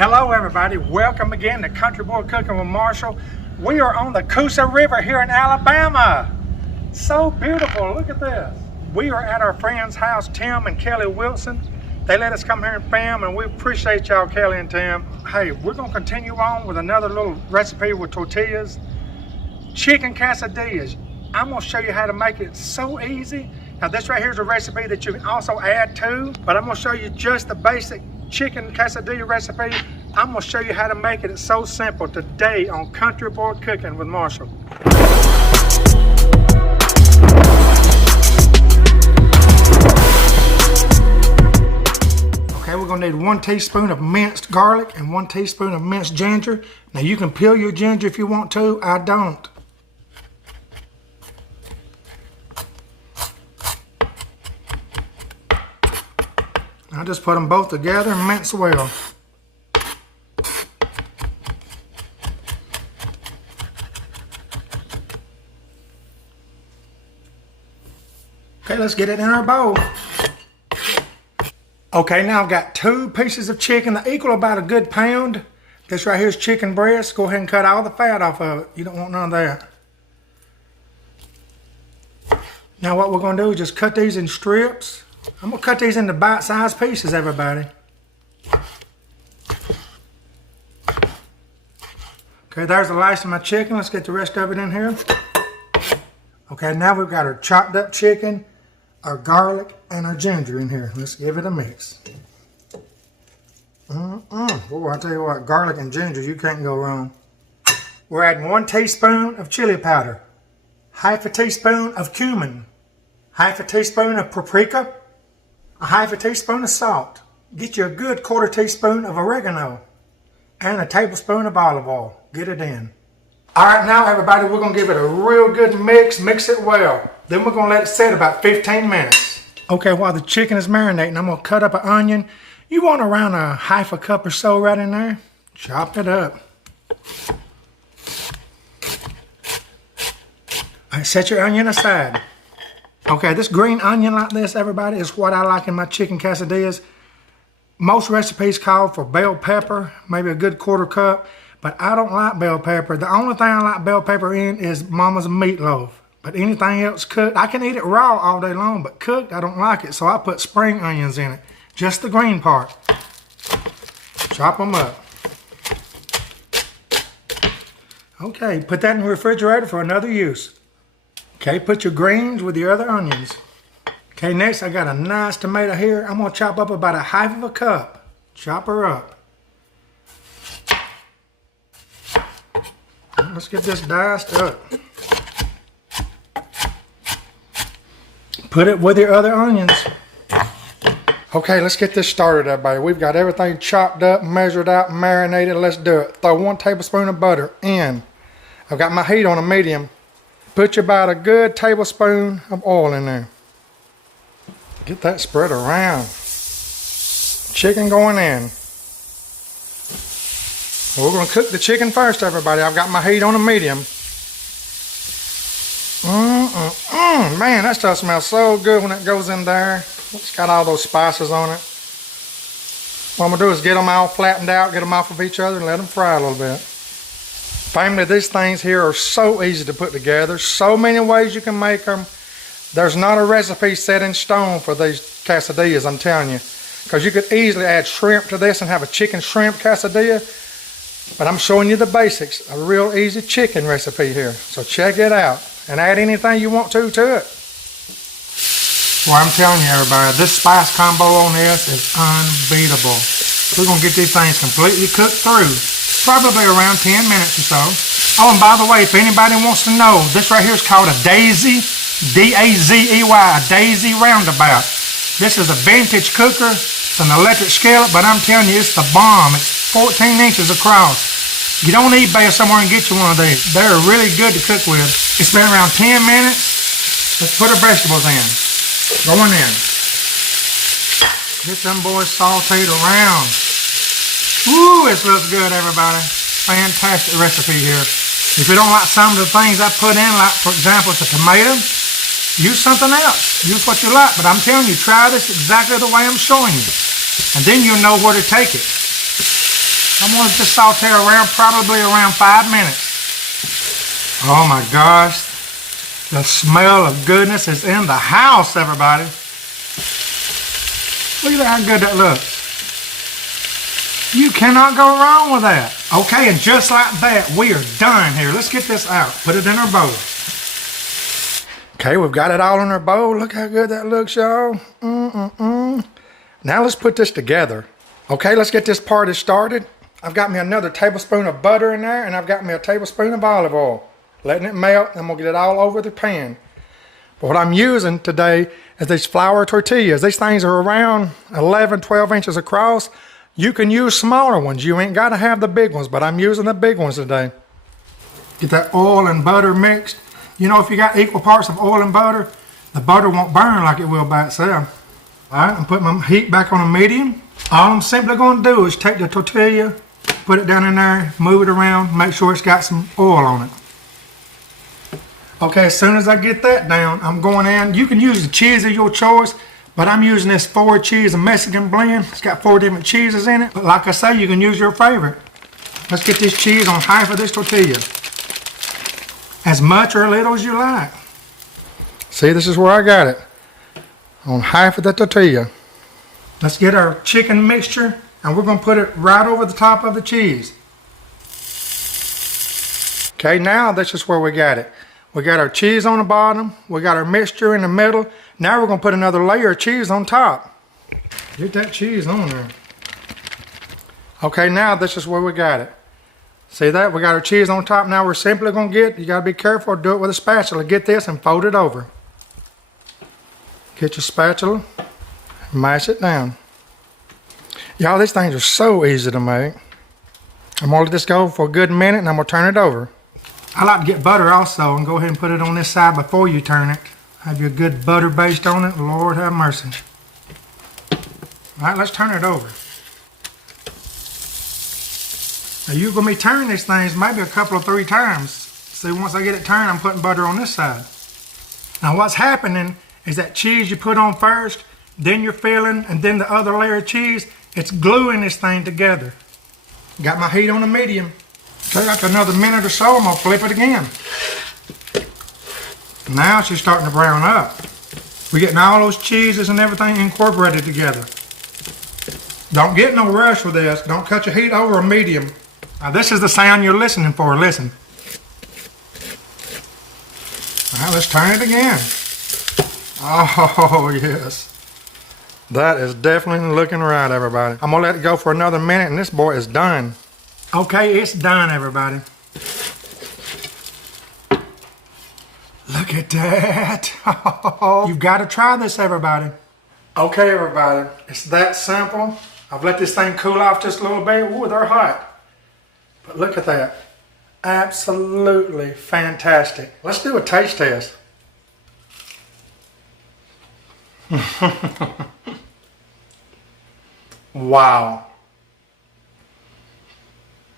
Hello everybody, welcome again to Country Boy Cooking with Marshall. We are on the Coosa River here in Alabama. So beautiful, look at this. We are at our friend's house, Tim and Kelly Wilson. They let us come here and film, and we appreciate y'all, Kelly and Tim. Hey, we're gonna continue on with another little recipe with tortillas. Chicken quesadillas. I'm gonna show you how to make it so easy. Now this right here is a recipe that you can also add to, but I'm gonna show you just the basic chicken quesadilla recipe. I'm gonna show you how to make it. It's so simple today on Country Boy Cooking with Marshall. Okay, we're gonna need 1 teaspoon of minced garlic and 1 teaspoon of minced ginger. Now you can peel your ginger if you want to, I don't. I just put them both together and mince well. Okay, let's get it in our bowl. Okay, now I've got 2 pieces of chicken that equal about a good pound. This right here is chicken breast. Go ahead and cut all the fat off of it. You don't want none of that. Now what we're going to do is just cut these in strips. I'm going to cut these into bite-sized pieces, everybody. Okay, there's the last of my chicken. Let's get the rest of it in here. Okay, now we've got our chopped up chicken, our garlic, and our ginger in here. Let's give it a mix. Boy, I tell you what, garlic and ginger, you can't go wrong. We're adding 1 teaspoon of chili powder, half a teaspoon of cumin, half a teaspoon of paprika, a half a teaspoon of salt. Get you a good 1/4 teaspoon of oregano and a tablespoon of olive oil. Get it in. All right, now everybody, we're gonna give it a real good mix it well. Then we're gonna let it sit about 15 minutes. Okay, while the chicken is marinating, I'm gonna cut up an onion. You want around a half a cup or so right in there. Chop it up. All right, set your onion aside. Okay, this green onion like this, everybody, is what I like in my chicken quesadillas. Most recipes call for bell pepper, maybe a good 1/4 cup, but I don't like bell pepper. The only thing I like bell pepper in is mama's meatloaf. But anything else cooked, I can eat it raw all day long, but cooked, I don't like it. So I put spring onions in it, just the green part. Chop them up. Okay, put that in the refrigerator for another use. Okay, put your greens with your other onions. Okay, next I got a nice tomato here. I'm gonna chop up about a half of a cup. Chop her up. Let's get this diced up. Put it with your other onions. Okay, let's get this started, everybody. We've got everything chopped up, measured out, marinated. Let's do it. Throw 1 tablespoon of butter in. I've got my heat on a medium. Put you about a good tablespoon of oil in there. Get that spread around. Chicken going in. We're going to cook the chicken first, everybody. I've got my heat on a medium. Man, that stuff smells so good when it goes in there. It's got all those spices on it. What I'm going to do is get them all flattened out, get them off of each other, and let them fry a little bit. Family, these things here are so easy to put together. So many ways you can make them. There's not a recipe set in stone for these quesadillas, I'm telling you. Because you could easily add shrimp to this and have a chicken shrimp quesadilla. But I'm showing you the basics. A real easy chicken recipe here. So check it out. And add anything you want to it. Well, I'm telling you, everybody, this spice combo on this is unbeatable. We're going to get these things completely cooked through. Probably around 10 minutes or so. Oh, and by the way, if anybody wants to know, this right here is called a daisy, D-A-Z-E-Y, a daisy roundabout. This is a vintage cooker. It's an electric skillet, but I'm telling you, it's the bomb. It's 14 inches across. You don't need to somewhere and get you one of these. They're really good to cook with. It's been around 10 minutes. Let's put our vegetables in. Going in. Get them boys sauteed around. Woo, this looks good, everybody. Fantastic recipe here. If you don't like some of the things I put in, like for example, the tomato, use something else. Use what you like. But I'm telling you, try this exactly the way I'm showing you. And then you'll know where to take it. I'm going to just saute around, probably around 5 minutes. Oh my gosh. The smell of goodness is in the house, everybody. Look at how good that looks. You cannot go wrong with that. Okay, and just like that, we are done here. Let's get this out. Put it in our bowl. Okay, we've got it all in our bowl. Look how good that looks, y'all. Now let's put this together. Okay, let's get this party started. I've got me another tablespoon of butter in there, and I've got me a tablespoon of olive oil. Letting it melt, and we'll get it all over the pan. But what I'm using today is these flour tortillas. These things are around 11, 12 inches across. You can use smaller ones. You ain't got to have the big ones, but I'm using the big ones today. Get that oil and butter mixed. You know, if you got equal parts of oil and butter, the butter won't burn like it will by itself. All right, I'm putting my heat back on a medium. All I'm simply going to do is take the tortilla, put it down in there, move it around, make sure it's got some oil on it. Okay, as soon as I get that down, I'm going in. You can use the cheese of your choice, but I'm using this 4 cheese Mexican blend. It's got 4 different cheeses in it. But like I say, you can use your favorite. Let's get this cheese on half of this tortilla. As much or a little as you like. See, this is where I got it. On half of the tortilla. Let's get our chicken mixture, and we're going to put it right over the top of the cheese. Okay, now this is where we got it. We got our cheese on the bottom. We got our mixture in the middle. Now we're going to put another layer of cheese on top. Get that cheese on there. Okay, now this is where we got it. See that? We got our cheese on top. Now we're simply going to you got to be careful, do it with a spatula. Get this and fold it over. Get your spatula, mash it down. Y'all, these things are so easy to make. I'm going to let this go for a good minute, and I'm going to turn it over. I like to get butter also and go ahead and put it on this side before you turn it. Have your good butter based on it. Lord have mercy. All right, let's turn it over. Now you're going to be turning these things maybe a couple of 3 times. See, once I get it turned, I'm putting butter on this side. Now what's happening is that cheese you put on first, then you're filling, and then the other layer of cheese, it's gluing this thing together. Got my heat on a medium. Okay, after another minute or so, I'm going to flip it again. Now it's just starting to brown up. We're getting all those cheeses and everything incorporated together. Don't get no rush with this. Don't cut your heat over a medium. Now this is the sound you're listening for. Listen. All right, let's turn it again. Oh, yes. That is definitely looking right, everybody. I'm going to let it go for another minute, and this boy is done. Okay, it's done, everybody. Look at that. You've got to try this, everybody. Okay, everybody. It's that simple. I've let this thing cool off just a little bit. Ooh, they're hot. But look at that. Absolutely fantastic. Let's do a taste test. Wow.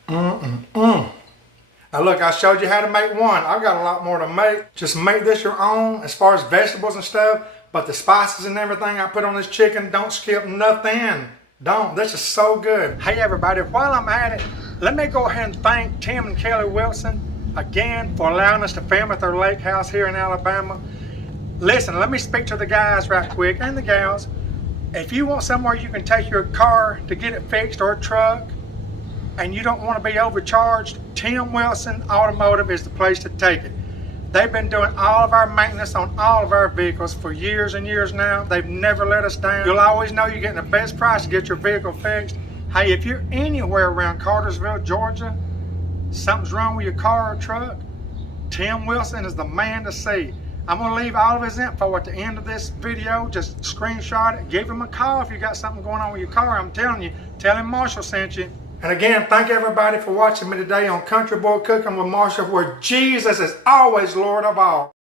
Now look, I showed you how to make one. I've got a lot more to make. Just make this your own as far as vegetables and stuff. But the spices and everything I put on this chicken, don't skip nothing. Don't. This is so good. Hey everybody, while I'm at it, let me go ahead and thank Tim and Kelly Wilson again for allowing us to film at their lake house here in Alabama. Listen, let me speak to the guys right quick, and the gals. If you want somewhere you can take your car to get it fixed, or a truck, and you don't want to be overcharged, Tim Wilson Automotive is the place to take it. They've been doing all of our maintenance on all of our vehicles for years and years now. They've never let us down. You'll always know you're getting the best price to get your vehicle fixed. Hey, if you're anywhere around Cartersville, Georgia, something's wrong with your car or truck, Tim Wilson is the man to see. I'm going to leave all of his info at the end of this video. Just screenshot it. Give him a call if you got something going on with your car. I'm telling you, tell him Marshall sent you. And again, thank everybody for watching me today on Country Boy Cooking with Marshall, where Jesus is always Lord of all.